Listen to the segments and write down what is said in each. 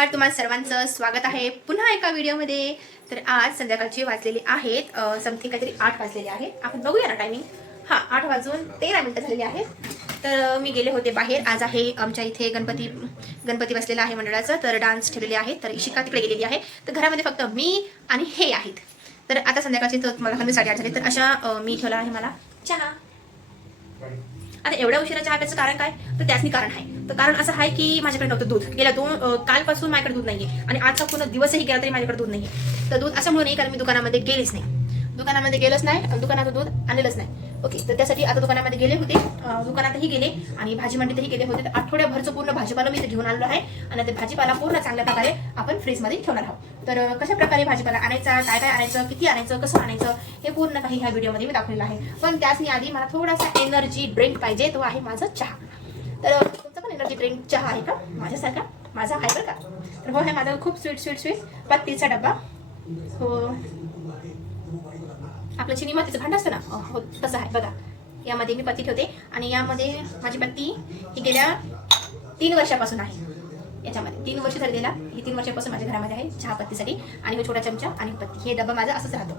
नमस्कार तुम्हाला सर्वांचं स्वागत आहे पुन्हा एका व्हिडिओमध्ये. तर आज संध्याकाळची वाजलेली आहेत समथिंग काहीतरी आठ वाजलेले आहेत आपण बघूया ना टायमिंग हां आठ वाजून तेरा मिनटं झालेली आहेत. तर मी गेले होते बाहेर. आज आहे आमच्या इथे गणपती गणपती बसलेला आहे मंडळाचं. तर डान्स ठेवलेले आहेत. तर इशिका तिकडे गेलेली आहे. तर घरामध्ये फक्त मी आणि हे आहेत. तर आता संध्याकाळची तर मला साडेआठ झाले. तर अशा मी ठेवला आहे मला चहा. आता एवढ्या उशिरा चहा प्यायचं कारण काय? तर त्याचनी कारण आहे. तर कारण असं आहे की माझ्याकडे नव्हतं दूध. गेल्या दोन कालपासून माझ्याकडे दूध नाहीये. आणि आजचा पूर्ण दिवसही गेला तरी माझ्याकडे दूध नाहीये. तर दूध असं म्हणून नाही कारण मी दुकानामध्ये गेलेच नाही. दुकानामध्ये गेलंच नाही दुकानाचं दूध आणलेलंच नाही. ओके तर त्यासाठी आता दुकानामध्ये गेले होते. दुकानातही गेले आणि भाजी मंडीतही गेले होते. तर आठवड्याभरचं पूर्ण भाजीपाला मी इथे घेऊन आलेलो आहे. आणि ते भाजीपाला पूर्ण चांगल्या प्रकारे आपण फ्रीजमध्ये ठेवणार आहोत. तर कशा प्रकारे भाजीपाला आणायचा काय काय आणायचं किती आणायचं कसं आणायचं हे पूर्ण काही ह्या व्हिडिओमध्ये मी दाखवलेलं आहे. पण त्याचनी आधी मला थोडासा एनर्जी ड्रिंक पाहिजे तो आहे माझा चहा. तर तुमचा पण एनर्जी ड्रिंक चहा आहे का? माझ्यासारखा? माझा आहे बरं का? तर हो आहे माझा खूप स्वीट स्वीट स्वीट पत्तीचा डब्बा. हो. आपलं चिनी मातीचं भांड असतं ना? हो तसं आहे बघा. यामध्ये मी पत्ती ठेवते आणि यामध्ये माझी पत्ती ही गेल्या तीन वर्षापासून आहे. याच्यामध्ये. तीन वर्ष झालेला ही तीन वर्षापासून माझ्या घरामध्ये आहे चहा पत्तीसाठी. आणि हो छोटा चमचा आणि पत्ती. हे डबा माझा असंच राहतो.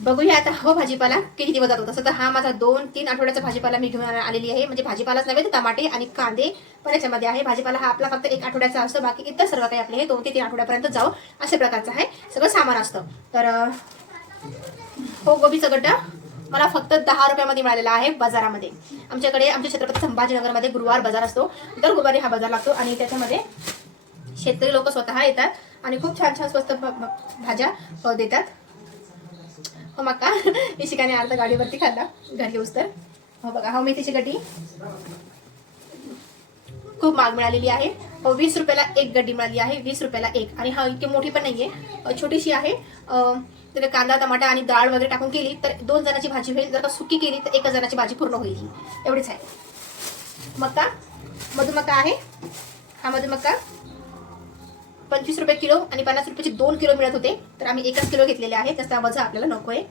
बघूया आता हो भाजीपाला किती दिवस जातो. तसं तर हा माझा दोन तीन आठवड्याचा भाजीपाला मी घेऊन आलेली आहे. म्हणजे भाजीपालाच नव्हे तर टमाटे आणि कांदे पण याच्यामध्ये आहे. भाजीपाला हा आपला फक्त एक आठवड्याचा असतो. बाकी इतर सर्व काही आपले हे दोन ते तीन आठवड्यापर्यंत जाऊ अशा प्रकारचं आहे. सगळं सामान असतं. तर हो गोबीचा गड्डा. मला फक्त दहा रुपयामध्ये मिळालेला आहे बाजारामध्ये. आमच्याकडे आमच्या छत्रपती संभाजीनगरमध्ये गुरुवार बाजार असतो. दर गुरुवारी हा बाजार लागतो आणि त्याच्यामध्ये शेतकरी लोक स्वतः येतात आणि खूप छान छान स्वस्त भाज्या देतात. हो मका इशिकाने अर्धा गाडीवरती खाल्ला. घरी येऊस तर. हो बघा हो मेथीची गड्डी खूप महाग मिळालेली आहे. हो, वीस रुपयाला एक गड्डी मिळाली आहे. वीस रुपयाला एक. आणि हा इतकी मोठी पण नाही आहे छोटीशी आहे. तर कांदा टमाटा आणि डाळ वगैरे टाकून केली तर दोन जणांची भाजी होईल. जर का सुकी केली तर एका जणाची भाजी पूर्ण होईल. एवढीच आहे. मका मधुमका आहे. हा मधुमका पंचवीस रुपये किलो आणि पन्नास रुपयाचे दोन किलो मिळत होते. तर आम्ही एकच किलो घेतलेले आहे. त्याचा वजा आपल्याला नको आहे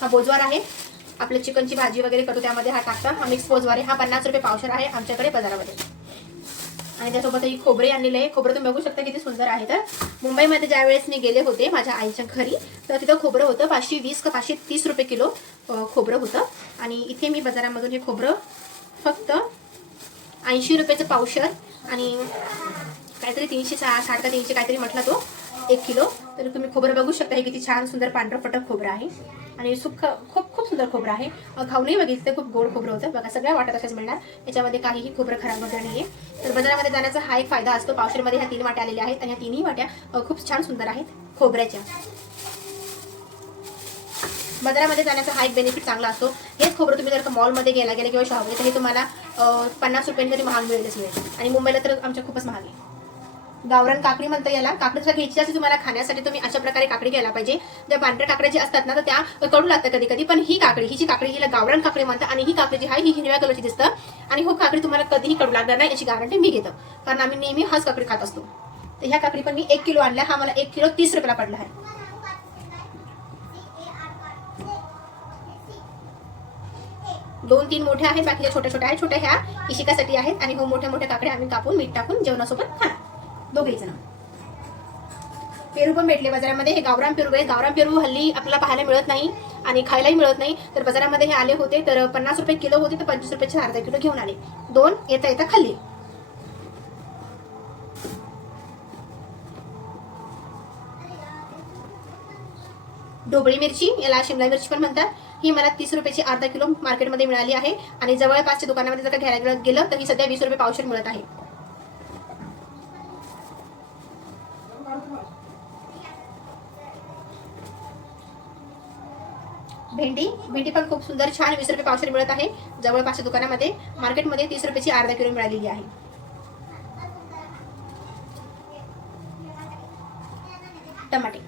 हा बोजवार आहे. आपल्या चिकनची भाजी वगैरे करू त्यामध्ये हा टाकता. हा मिक्स बोजवार आहे. हा पन्नास रुपये पावशर आहे आमच्याकडे बाजारामध्ये. आणि त्यासोबत ही खोबरे आणलेले आहे. खोबरं तुम्ही बघू शकता किती सुंदर आहे तर. मुंबईमध्ये ज्या वेळेस मी गेले होते माझ्या आईच्या घरी तर तिथं खोबरं होतं. पाचशे वीस का पाचशे तीस रुपये किलो खोबरं होतं. आणि इथे मी बाजारामधून हे खोबरं फक्त ऐंशी रुपयाचं पावशर आणि काहीतरी तीनशे सा साठ का तीनशे काहीतरी म्हटला तो एक किलो. तर तुम्ही खोबरं बघू शकता हे किती छान सुंदर पांढरं फटक खोबरं आहे. आणि सुख खूप खूप सुंदर खोबरं आहे. खाऊनही बघितलं खूप गोड खोबरं होतं. बघा सगळ्या वाटत तशाच मिळणार. याच्यामध्ये काहीही खोबरं खराब वगैरे नाही आहे तर बाजारामध्ये जाण्याचा हा एक फायदा असतो. पावशेरमध्ये ह्या तीन वाट्या आलेल्या आहेत आणि ह्या तिन्ही वाट्या खूप छान सुंदर आहेत खोबऱ्याच्या. बाजारामध्ये जाण्याचा हा एक बेनिफिट चांगला असतो. हेच खोबरं तुम्ही जर का मॉलमध्ये गेला गेला किंवा शॉपमध्ये तरी हे तुम्हाला पन्नास रुपयांनी तरी महाग मिळेलच मिळेल. आणि मुंबईला तर आमच्या खूपच महाग आहे. गावरान काकडी म्हणता याला. काकडी जर घ्यायची असेल तुम्हाला खाण्यासाठी तुम्ही अशा प्रकारे काकडी घ्यायला पाहिजे. ज्या पांढऱ्या काकड्या जी असतात ना तर त्या कडू लागतात कधी कधी. पण ही काकडी ही जी काकडी हिला गावरान काकडी म्हणतात आणि ही काकडी जी आहे ही हिरव्या कलरची दिसतं. आणि हो काकडी तुम्हाला कधीही कडू लागणार नाही याची गॅरंटी मी घेतो. कारण आम्ही नेहमी हाच काकडी खात असतो. तर ह्या काकडी पण मी एक किलो आणल्या. हा मला एक किलो तीस रुपयाला पडला आहे. दोन तीन मोठ्या आहेत बाकीच्या छोट्या छोट्या आहेत छोट्या ह्या इशिकासाठी आहेत. आणि हो मोठ्या मोठ्या काकड्या आम्ही कापून मीठ टाकून जेवणासोबत खाणार. दोघेच जण पेरू पण भेटले बाजारामध्ये. हे गावराम पेरू आहे गावराम पेरू हल्ली आपल्याला पाहायला मिळत नाही आणि खायलाही मिळत नाही. तर बाजारामध्ये हे आले होते. तर पन्नास रुपये किलो होते. तर पंचवीस रुपयाचे अर्धा किलो घेऊन आले. दोन येता येता खाल्ली. ढोबळी मिरची याला शिमला मिरची पण म्हणतात. ही मला तीस रुपयाची अर्धा किलो मार्केटमध्ये मिळाली आहे. आणि जवळपासच्या दुकानामध्ये जर का घ्यायला गेलं- गेलं तर ही सध्या वीस रुपये पावशेर मिळत आहे. भेंडी. भेंडी पण खूप सुंदर छान वीस रुपये पावसाने मिळत आहे. जवळपासच्या दुकानामध्ये मार्केटमध्ये तीस रुपयाची अर्धा किलो मिळालेली आहे. टमाटे.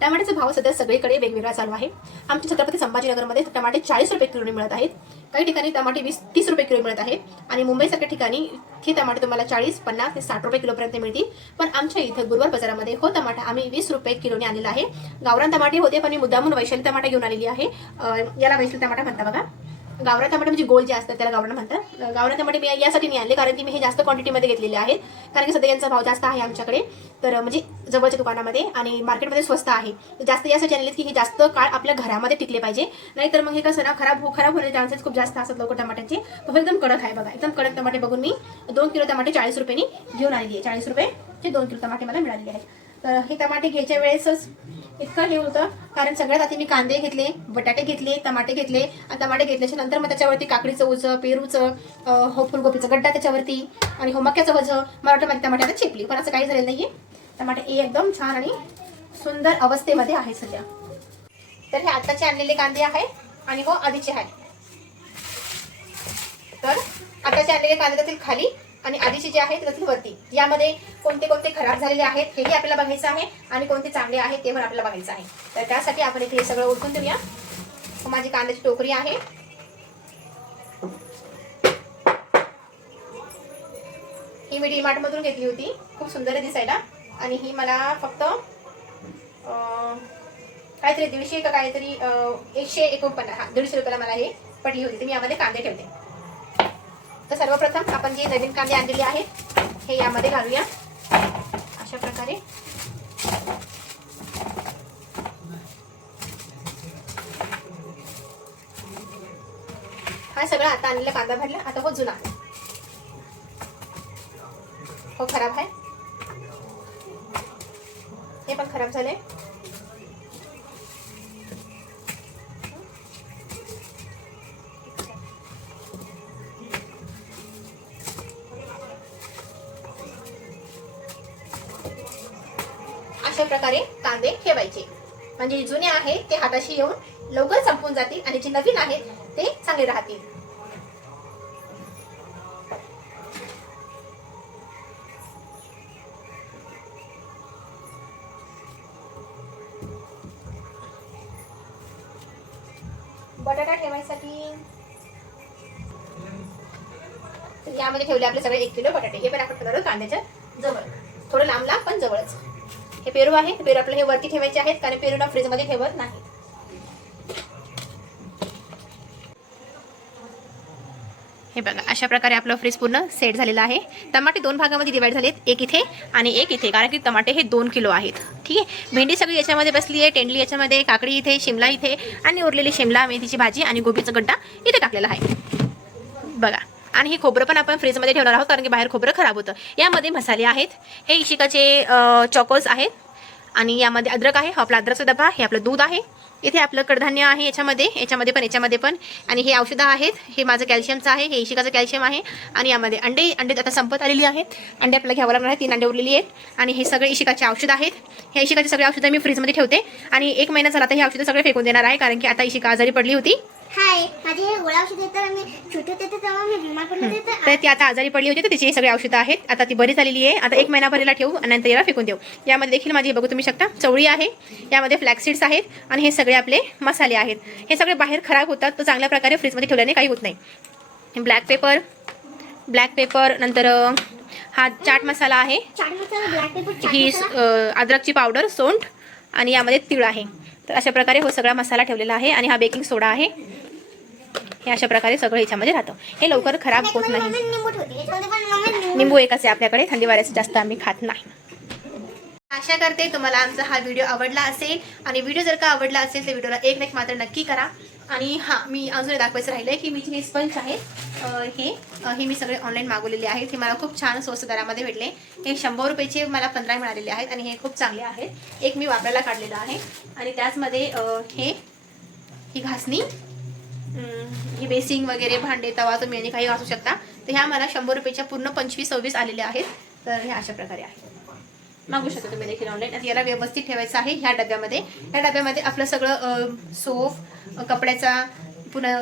टमाट्याचा भाव सध्या सगळीकडे वेगवेगळा चालू आहे. आमच्या छत्रपती संभाजीनगरमध्ये टमाटे चाळीस रुपये किलोने मिळत आहेत. काही ठिकाणी टमाटे वीस तीस रुपये किलो मिळत आहेत आणि मुंबईसारख्या ठिकाणी हे टमाटे तुम्हाला चाळीस पन्नास ते साठ रुपये किलोपर्यंत मिळतील. पण आमच्या इथं गुरुवार बाजारामध्ये हो टमाटा आम्ही वीस रुपये किलोने आणलेला आहे. गावरान टमाटे होते पण मी मुद्दामून वैशाली टमाटा घेऊन आलेली आहे. याला वैशाली टमाटा म्हणता बघा. गावरान टमाटे म्हणजे गोल जे असतात त्याला गावरान म्हणतात. अं, गावरान टमाटे मी यासाठी नाही आणले कारण की मी हे जास्त क्वांटिटीमध्ये घेतलेले आहेत. कारण की सध्या यांचा भाव जास्त आहे आमच्याकडे. तर म्हणजे जवळच्या दुकानामध्ये आणि मार्केटमध्ये स्वस्त आहे. जास्त यासाठी आणलेत की हे जास्त काळ आपल्या घरामध्ये टिकले पाहिजे. नाहीतर मग हे कसं ना खराब हो खराब होण्याचे चान्सेस खूप जास्त असतात लवकर टमाट्याचे. तर एकदम कडक आहे बघा. एकदम कडक टमाटे बघून मी दोन किलो टमाटे चाळीस रुपयांनी घेऊन आलेली आहे. चाळीस रुपये ते दोन किलो टमाटे मला मिळालेले आहेत. तर हे टमाटे घ्यायच्या वेळेसच इतकं हे होतं. कारण सगळ्यात आधी मी कांदे घेतले बटाटे घेतले टमाटे घेतले. आणि टमाटे घेतल्याच्या नंतर मग त्याच्यावरती काकडीचं ओझं पेरूचं हो फुलगोबीचं गड्डा त्याच्यावरती आणि हो मक्याचं वजं मला वाटतं माझ्या टमाट्याला चिपली पण असं काही झालेलं आहे टमाटे हे एकदम छान आणि सुंदर अवस्थेमध्ये आहे सध्या. तर हे आत्ताचे आणलेले कांदे आहे आणि हो आधीचे आहे. तर आताचे आणलेले कांदे त्यातील खाली आणि आधीचे जे आहेत रथीवरती यामध्ये कोणते कोणते खराब झालेले आहेत हेही आपल्याला बघायचं आहे आणि कोणते चांगले आहेत ते पण आपल्याला बघायचं आहे. तर त्यासाठी आपण इथे हे सगळं ओळखून देऊया. हो, माझी कांद्याची टोकरी आहे. ही मी डीमार्टमधून घेतली होती. खूप सुंदर आहे दिसायला. आणि ही मला फक्त काहीतरी दीडशे का काहीतरी एकशे एकोणपन्नास हा दीडशे रुपयाला मला हे पडली होती. तर मी यामध्ये कांदे ठेवते. तर सर्वप्रथम आपण जे नवीन कांदे आणलेले आहेत हे यामध्ये घालूया. अशा प्रकारे. हा सगळा आता आणलेला कांदा भरला. आता हो जुना. अशा प्रकारे कांदे ठेवायचे. म्हणजे जुने आहेत ते हाताशी येऊन लवकर संपून जातील आणि जे नवीन आहेत ते चांगले राहतील. बटाटा ठेवायसाठी यामध्ये ठेवले आपले सगळे एक किलो बटाटे. हे पण आपण ठेवणार कांद्याच्या जवळ. थोडं लांब लांब पण जवळच. हे पेरू आहे. पेरू आपल्याला हे वरती ठेवायचे आहेत. कारण पेरूला फ्रीजमध्ये ठेवत नाही हे बघा अशा प्रकारे आपलं फ्रीज पूर्ण सेट झालेलं आहे. टमाटे दोन भागामध्ये डिवाईड झालेत. एक इथे आणि एक इथे. कारण की टमाटे हे दोन किलो आहेत. ठीक आहे? भेंडी सगळी याच्यामध्ये बसली आहे. टेंडली याच्यामध्ये काकडी इथे शिमला इथे आणि उरलेली शिमला मेथीची भाजी आणि गोबीचा गड्डा इथे टाकलेला आहे. बघा आणि हे खोबरं पण आपण फ्रीजमध्ये ठेवणार आहोत कारण की बाहेर खोबरं खराब होतं. यामध्ये मसाले आहेत. हे इशिकाचे चॉकोज आहेत. आणि यामध्ये अद्रक आहे. हा आपला अद्रकचा डबा हे आपलं दूध आहे. इथे आपलं कडधान्य आहे याच्यामध्ये. याच्यामध्ये पण याच्यामध्ये पण. आणि हे औषधं आहेत. हे माझं कॅल्शियमचं आहे. हे इशिकाचं कॅल्शियम आहे. आणि यामध्ये अंडे अंडे आता संपत आलेली आहेत. अंडे आपल्याला घ्यावं लागणार आहे. तीन अंडे उरलेली आहेत. आणि हे सगळे इशिकाचे औषधं आहेत. हे इशिकाचे सगळे औषधं मी फ्रीजमध्ये ठेवते. आणि एक महिना झाला तर हे औषधं सगळे फेकून देणार आहे कारण की आता इशिका आजारी पडली होती. हाय माझे हे गोळा औषध येतात मी छोटे होते तेव्हा मी बिमार पडले होते तर तर ती आता आजारी पडली होती तर तिची सगळे औषधं आहेत. आता ती बरी झालेली आहे. आता एक महिनाभरीला ठेवू आणि नंतर याला फेकून देऊ. यामध्ये देखील माझी बघू तुम्ही शकता चवळी आहे. यामध्ये फ्लॅक्सीड्स आहेत आणि हे सगळे आपले मसाले आहेत. हे सगळे बाहेर खराब होतात तर चांगल्या प्रकारे फ्रीजमध्ये ठेवल्याने काही होत नाही. ब्लॅक पेपर ब्लॅक पेपर नंतर हा चाट मसाला आहे. चाट मसाला ब्लॅक पेपर चाट ही मसाला? अं, अद्रकची पावडर सोंठ आणि यामध्ये तीळ आहे. तर अशा प्रकारे हो सगळा मसाला ठेवलेला आहे आणि हा बेकिंग सोडा आहे. हे अशा प्रकारे सगळं ह्याच्यामध्ये राहतं. हे लवकर खराब होत नाही. निंबू एकच आहे आपल्याकडे थंडी वाऱ्याचं जास्त आम्ही खात नाही. आशा करते तुम्हाला आमचा हा व्हिडिओ आवडला असेल. आणि व्हिडिओ जर का आवडला असेल तर व्हिडिओला एक लाईक मात्र नक्की करा. आणि हां मी अजून दाखवायचं राहिलं की मी जे हे स्पंज आहेत अं, हे हे मी सगळे ऑनलाईन मागवलेले आहेत. हे मला खूप छान स्वस्त दरामध्ये भेटले. हे शंभर रुपयाचे मला पंधरा मिळालेले आहेत आणि हे खूप चांगले आहेत. एक मी वापरायला काढलेलं आहे. आणि त्याचमध्ये हे ही घासणी ही बेसिंग वगैरे भांडे तवा तुम्ही आणि काही घासू शकता. तर ह्या मला शंभर रुपयाच्या पूर्ण पंचवीस सव्वीस आलेल्या आहेत. तर ह्या अशा प्रकारे आहेत. मागू शकता तुम्ही देखील ऑनलाईन आता याला व्यवस्थित ठेवायचं आहे ह्या डब्यामध्ये. ह्या डब्यामध्ये आपलं सगळं सोफ कपड्याचा पुन्हा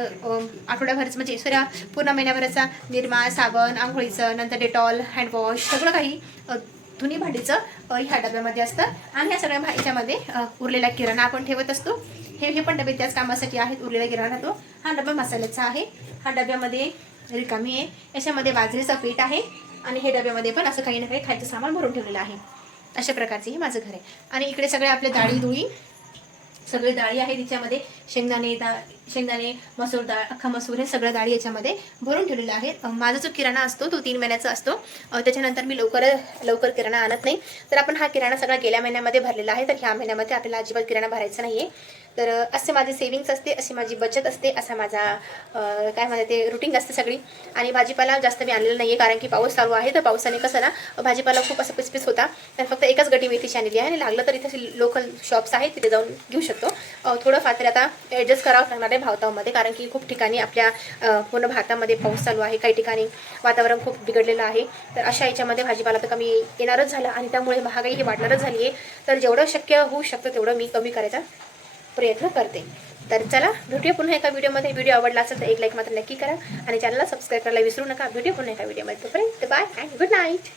आठवड्याभरचं म्हणजे सगळ्या पूर्ण महिन्याभराचा निरमा साबण आंघोळीचं नंतर डेटॉल हँडवॉश सगळं काही धुनी भांडीचं ह्या डब्यामध्ये असतं. आणि ह्या सगळ्या भा- उरलेला किराणा आपण ठेवत असतो. हे हे पण डबे त्याच कामासाठी आहेत. उरलेला किराणा राहतो हा डबा मसाल्याचा आहे. हा डब्यामध्ये रिकामी आहे. याच्यामध्ये बाजरीचं पीठ आहे आणि हे डब्यामध्ये पण असं काही ना काही खायचं सामान भरून ठेवलेलं आहे. अशा प्रकारचे हे माझं घर आहे. आणि इकडे सगळे आपले डाळी दुळी सगळे डाळी आहे तिच्यामध्ये. शेंगदाणे दा शेंगदाणे मसूर डाळ अख्खा मसूर हे सगळं डाळी याच्यामध्ये भरून ठेवलेलं आहे. माझा जो किराणा असतो तो तीन महिन्याचा असतो. त्याच्यानंतर मी लवकर लवकर किराणा आणत नाही. तर आपण हा किराणा सगळा गेल्या महिन्यामध्ये भरलेला आहे. तर ह्या महिन्यामध्ये आपल्याला अजिबात किराणा भरायचा नाही आहे तर असे माझे सेविंग्स असते अशी माझी बचत असते असा माझा काय म्हणते ते रुटीन असते सगळी. आणि भाजीपाला जास्त मी आणलेला नाही आहे कारण की पाऊस चालू आहे. तर पावसाने कसं ना भाजीपाला खूप असं पिसपिस होता. तर फक्त एकच गटी मेथीची आणलेली आहे. आणि लागलं तर इथे लोकल शॉप्स आहेत तिथे जाऊन घेऊ शकतो. थोडं थोडंफार तरी आता ॲडजस्ट करावं लागणार आहे. भारतामध्ये कारण की खूप ठिकाणी आपल्या पूर्ण भारतामध्ये पाऊस चालू आहे. काही ठिकाणी वातावरण खूप बिघडलेलं आहे. तर अशा याच्यामध्ये भाजीपाला तर कमी येणारच झाला आणि त्यामुळे महागाई ही वाढणारच झाली आहे तर जेवढं शक्य होऊ शकतं तेवढं मी कमी करायचा प्रयत्न करते. तर चला भेटूया पुन्हा एका व्हिडिओमध्ये. व्हिडिओ आवडला असेल तर एक लाईक मात्र नक्की करा आणि चॅनलला सबस्क्राईब करायला विसरू नका. व्हिडिओ पुन्हा एका व्हिडिओमध्ये. तोपर्यंत बाय अँड गुड नाईट